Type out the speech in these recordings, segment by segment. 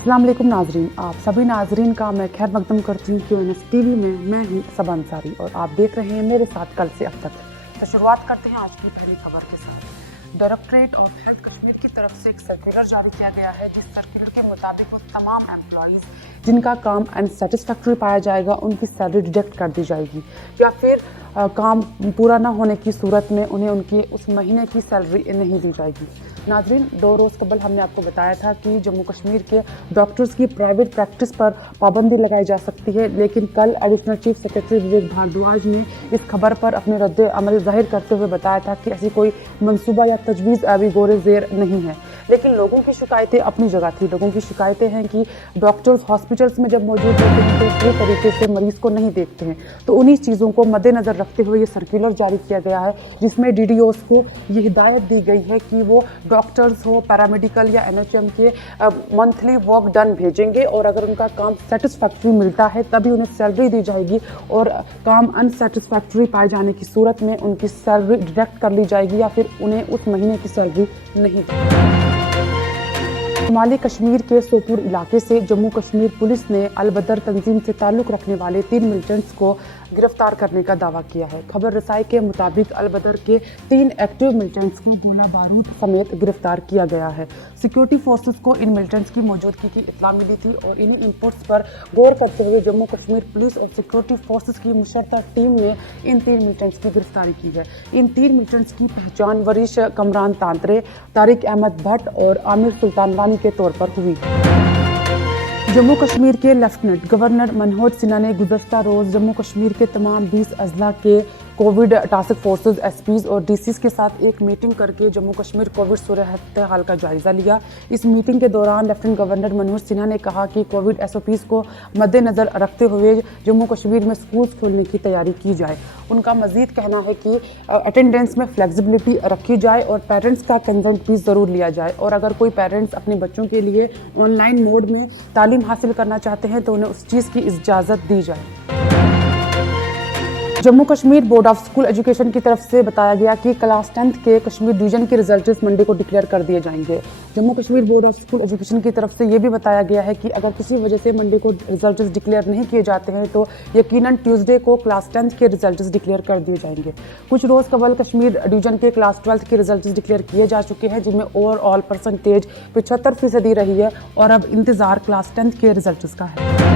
अस्सलाम वालेकुम नाजरीन, आप सभी नाजरीन का मैं खैर मकदम करती हूँ QNS TV में। मैं हूँ सबा अंसारी और आप देख रहे हैं मेरे साथ कल से अब तक। तो शुरुआत करते हैं आज की पहली खबर के साथ। डायरेक्टरेट ऑफ हेल्थ कश्मीर की तरफ से एक सर्कुलर जारी किया गया है, जिस सर्कुलर के मुताबिक वो तमाम एम्प्लॉइज जिनका काम अनसेटिस्फैक्ट्री पाया जाएगा उनकी सैलरी डिडक्ट कर दी जाएगी, या फिर काम पूरा ना होने की सूरत में उन्हें उनकी उस महीने की सैलरी नहीं दी जाएगी। नाजरीन, 2 रोज़ कबल हमने आपको बताया था कि जम्मू कश्मीर के डॉक्टर्स की प्राइवेट प्रैक्टिस पर पाबंदी लगाई जा सकती है, लेकिन कल एडिशनल चीफ सेक्रेटरी विवेक भारद्वाज ने इस खबर पर अपने रद्द अमल जाहिर करते हुए बताया था कि ऐसी कोई मंसूबा या तजवीज़ अभी गोरे ज़ेर नहीं है। लेकिन लोगों की शिकायतें अपनी जगह थी। लोगों की शिकायतें हैं कि डॉक्टर्स हॉस्पिटल्स में जब मौजूद होते हैं तो सही तरीके से मरीज को नहीं देखते हैं। तो उन्हीं चीज़ों को मद्देनज़र रखते हुए ये सर्कुलर जारी किया गया है, जिसमें DDOs को ये हिदायत दी गई है कि वो डॉक्टर्स हो, पैरामेडिकल या NHM के मंथली वर्क डन भेजेंगे, और अगर उनका काम सेटिस्फैक्ट्री मिलता है तभी उन्हें सैलरी दी जाएगी, और काम अनसेटिस्फैक्ट्री पाए जाने की सूरत में उनकी सैलरी डिडक्ट कर ली जाएगी या फिर उन्हें उस महीने की सैलरी नहीं दी। शुमाली कश्मीर के सोपुर इलाके से जम्मू कश्मीर पुलिस ने अलबदर तंजीम से ताल्लुक़ रखने वाले 3 मिलिटेंट्स को गिरफ्तार करने का दावा किया है। खबर रसाई के मुताबिक अलबदर के 3 एक्टिव मिलिटेंट्स को गोला बारूद समेत गिरफ्तार किया गया है। सिक्योरिटी फोर्सेस को इन मिलिटेंट्स की मौजूदगी की इत्तला मिली थी और इन्हीं इनपुट्स पर गौर करते हुए जम्मू कश्मीर पुलिस और सिक्योरिटी फोर्सेस की मुशर्रता टीम ने इन 3 मिलिटेंट्स की गिरफ्तारी की है। इन 3 मिलिटेंट्स की पहचान वरिश कमरान तांत्रे, तारिक अहमद भट्ट और आमिर सुल्तान रानी के तौर पर हुई। जम्मू कश्मीर के लेफ्टिनेंट गवर्नर मनोज सिन्हा ने गुज़श्ता रोज़ जम्मू कश्मीर के तमाम 20 अजला के कोविड टास्क फोर्सेस SPs और DCs के साथ एक मीटिंग करके जम्मू कश्मीर कोविड सूरत हाल का जायज़ा लिया। इस मीटिंग के दौरान लेफ्टिनेंट गवर्नर मनोज सिन्हा ने कहा कि कोविड SOPs को मद्देनज़र रखते हुए जम्मू कश्मीर में स्कूल्स खोलने की तैयारी की जाए। उनका मज़ीद कहना है कि अटेंडेंस में फ्लेक्सिबिलिटी रखी जाए और पेरेंट्स का कंसेंट भी ज़रूर लिया जाए, और अगर कोई पेरेंट्स अपने बच्चों के लिए ऑनलाइन मोड में तालीम हासिल करना चाहते हैं तो उन्हें उस चीज़ की इजाज़त दी जाए। Jammu Kashmir board of school education की तरफ से बताया गया कि क्लास 10th के कश्मीर डिवीजन के रिजल्ट्स मंडे को डिक्लेयर कर दिए जाएंगे। Jammu Kashmir board of school education की तरफ से ये भी बताया गया है कि अगर किसी वजह से मंडे को रिजल्ट्स डिक्लेयर नहीं किए जाते हैं तो यकीनन ट्यूसडे को क्लास 10th के रिजल्ट्स डिक्लेयर कर दिए जाएंगे। कुछ रोज़ कबल कश्मीर डिवीजन के क्लास 12th के रिजल्ट्स डिक्लेयर किए जा चुके हैं, जिनमें ओवरऑल परसेंटेज 75% रही है, और अब इंतज़ार क्लास 10th के रिजल्ट्स का है।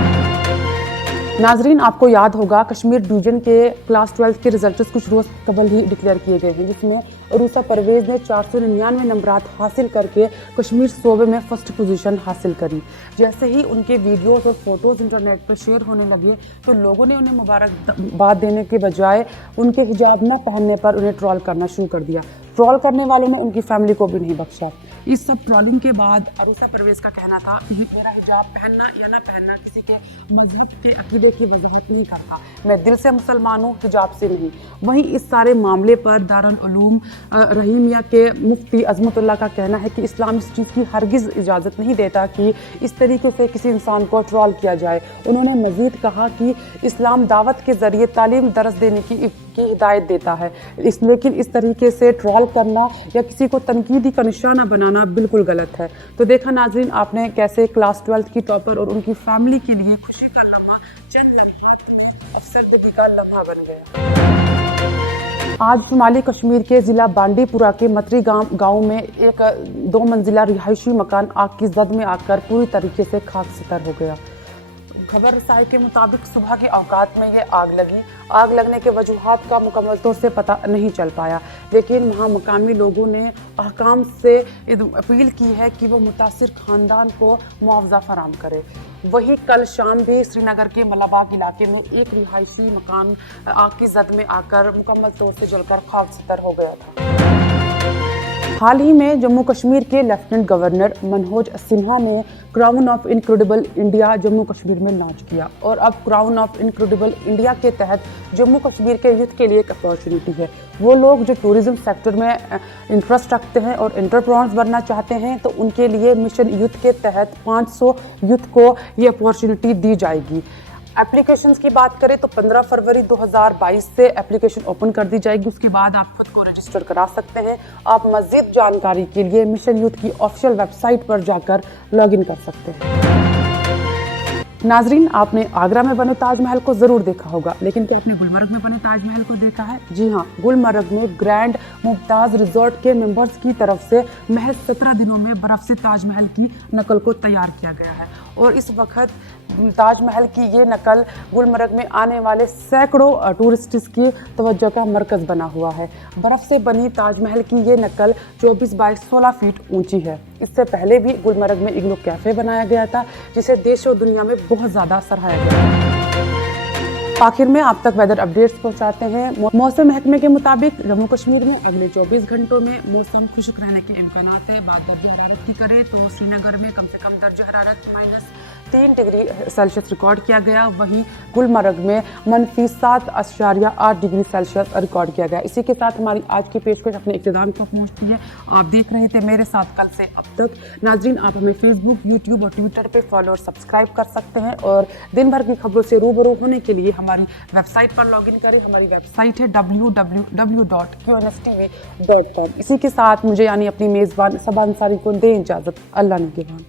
नाजरीन, आपको याद होगा कश्मीर डिवीजन के क्लास 12th के रिजल्ट्स कुछ रोज़ कबल ही डिक्लेयर किए गए हैं, जिसमें अरूसा परवेज़ ने 499 नंबरात हासिल करके कश्मीर सूबे में फर्स्ट पोजीशन हासिल करी। जैसे ही उनके वीडियोस और फोटोज़ इंटरनेट पर शेयर होने लगे तो लोगों ने उन्हें मुबारकबाद देने के बजाय उनके हिजाब न पहनने पर उन्हें ट्रोल करना शुरू कर दिया। ट्रोल करने वालों ने उनकी फैमिली को भी नहीं बख्शा। इस सब ट्रोलिंग के बाद अरूसा परवेज़ का कहना था कि मेरा हिजाब पहनना या ना पहनना किसी के मजहब के अकीदे की वजाहत नहीं करता, मैं दिल से मुसलमान हूँ, हिजाब से नहीं। वहीं इस सारे मामले पर दारुल उलूम रहीमिया के मुफ्ती अजमतुल्लाह का कहना है कि इस्लाम इस चीज़ की हरगिज़ इजाज़त नहीं देता कि इस तरीके से किसी इंसान को ट्रोल किया जाए। उन्होंने मज़ीद कहा कि इस्लाम दावत के ज़रिए तालीम दरस देने की हिदायत देता है, लेकिन इस तरीके से ट्रोल करना या किसी को तनकीदी का निशाना बनाना बिल्कुल गलत है। तो देखा नाजरीन आपने कैसे क्लास 12th की टॉपर और उनकी फैमिली के लिए खुशी का लम्हा चंद लम्हों अफसरदगी का लम्हा बन गया। आज शुमाली कश्मीर के ज़िला बांडीपुरा के मतरी गांव में एक 2 मंजिला रिहायशी मकान आग की जद में आकर पूरी तरीके से खाक सतर हो गया। खबर रसाई के मुताबिक सुबह के औकात में ये आग लगी। आग लगने के वजूहात का मुकम्मल तौर से पता नहीं चल पाया, लेकिन वहाँ मकामी लोगों ने अहकाम से अपील की है कि वो मुतासिर ख़ानदान को मुआवजा फराम करे। वहीं कल शाम भी श्रीनगर के मलाबाग इलाके में एक रिहायशी मकान आग की जद में आकर मुकम्मल तौर से जलकर खाक सतर हो गया था। हाल ही में जम्मू कश्मीर के लेफ्टिनेंट गवर्नर मनोज सिन्हा ने crown of incredible India Jammu Kashmir में लॉन्च किया, और अब क्राउन ऑफ इनक्रेडिबल इंडिया के तहत जम्मू कश्मीर के यूथ के लिए एक अपॉर्चुनिटी है। वो लोग जो टूरिज्म सेक्टर में इंटरेस्ट रखते हैं और एंटरप्रेन्योर्स बनना चाहते हैं तो उनके लिए मिशन यूथ के तहत 500 यूथ को ये अपॉर्चुनिटी दी जाएगी। एप्लीकेशंस की बात करें तो 15 फरवरी 2022 से एप्लीकेशन ओपन कर दी जाएगी। उसके बाद आप खुद को रजिस्टर करा सकते हैं। आप मज़ीद जानकारी के लिए मिशन यूथ की ऑफिशियल वेबसाइट पर जाकर लॉगिन कर सकते हैं। नाजरीन, आपने आगरा में बने ताजमहल को जरूर देखा होगा, लेकिन क्या आपने गुलमर्ग में बने ताजमहल को देखा है? जी हाँ, गुलमर्ग में ग्रैंड मुमताज रिजॉर्ट के मेंबर्स की तरफ से महज 17 दिनों में बर्फ से ताजमहल की नकल को तैयार किया गया है और इस वक्त ताजमहल की ये नकल गुलमर्ग में आने वाले सैकड़ों टूरिस्ट्स की तवज्जो का मरकज बना हुआ है। बर्फ से बनी ताजमहल की ये नकल 24 बाई 16 फीट ऊंची है। इससे पहले भी गुलमर्ग में इग्लू कैफे बनाया गया था, जिसे देश और दुनिया में बहुत ज्यादा सराहाया गया है। आखिर में आप तक वेदर अपडेट्स पहुंचाते हैं। मौसम महकमे के मुताबिक जम्मू कश्मीर में अगले 24 घंटों में मौसम खुश्क रहने के इम्कानात है। बात दर्ज हरारत की करें तो श्रीनगर में कम से कम दर्ज हरारत -3 डिग्री सेल्सियस रिकॉर्ड किया गया, वहीं गुलमर्ग में -7.8 डिग्री सेल्सियस रिकॉर्ड किया गया। इसी के साथ हमारी आज की पेशकश अपने इख्तिताम पर पहुंचती है। आप देख रहे थे मेरे साथ कल से अब तक। नाजरीन, आप हमें फेसबुक, यूट्यूब और ट्विटर पे फॉलो और सब्सक्राइब कर सकते हैं और दिन भर की खबरों से रूबरू होने के लिए हमारी वेबसाइट पर लॉगिन करें। हमारी वेबसाइट है www.qnstv.com। इसी के साथ मुझे यानी अपनी मेज़बान सबा अंसारी को दें इजाज़त। अल्लाह निगहबान।